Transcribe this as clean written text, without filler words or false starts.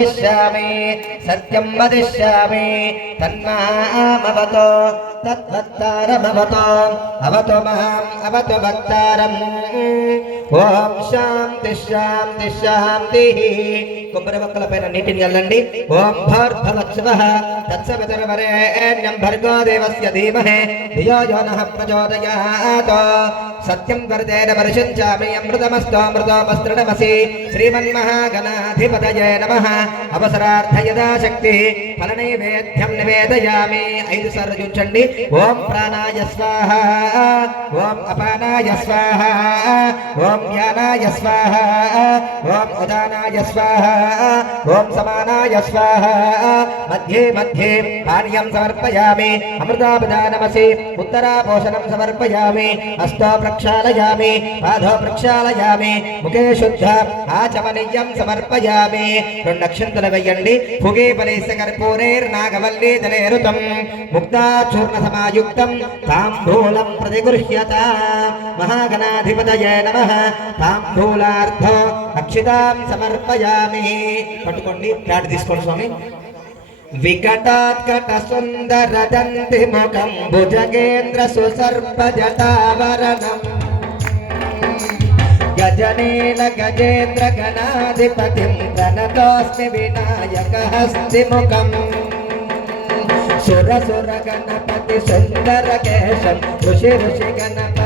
वदिष्यामि सत्यं वदिष्यामि तन्मामवतो तद्वक्तारमवतो अवतो माम् अवतो वक्तारम् ఓం శాంతి శాంతి శాంతి కొబ్బరి మొక్కల పైన నీటిని చల్లండి. ఓం భర్భవత్సవః తత్సవితుర్వరేణ్యం భర్గో దేవస్య ధీమహి ధియో యో నః ప్రచోదయాత్ సత్యం వరదేన వర్షించామి అమృతమస్తోమృతోపస్తృణమసి శ్రీమన్మహాగణాధిపతయే నమః అవసరార్థ యదా శక్తి ఫలనైవేద్యం నివేదయామి. 5 సార్లు చూచండి. ఓం ప్రాణాయ స్వాహ ఓం అపానాయ స్వాహ ఓం జ్ఞానాయ స్వాహ ఓం ఉదానాయ స్వాహ ఓం సమానాయ స్వాహ మధ్యే మధ్యే పానీయం సమర్పయామి అమృతాభిధానమసి ఉత్తరాపోషణం సమర్పయామి హస్తో ప్రక్షాళయామి పాదో ప్రక్షాళయామి ముఖే శుద్ధ ఆచమనీయం సమర్పయామి. 2 అక్షంతలు వేయండి. ఫుగే బలేస కర్పూరైర్నాగవల్లీ దళేరుతం ముక్తాచూర్ణ సమాయుక్తం తాంబూలం ప్రతిగృహ్యత మహాగణాధిపతయే నమః తాంబూలార్థ అక్షితాం సమర్పయామి. పట్టుకోండి. ప్లాట్ తీసుకోండి స్వామి. వికటాత్కట సుందర దంతి ముఖం భుజగేంద్ర సుసర్ప జటావరణం గజనీల గజేంద్ర గణాధిపతిం ప్రణతోస్మి వినాయక హస్తి ముఖం సుర సుర గణపతి సుందర కేశం ఋషి ఋషి గణపతి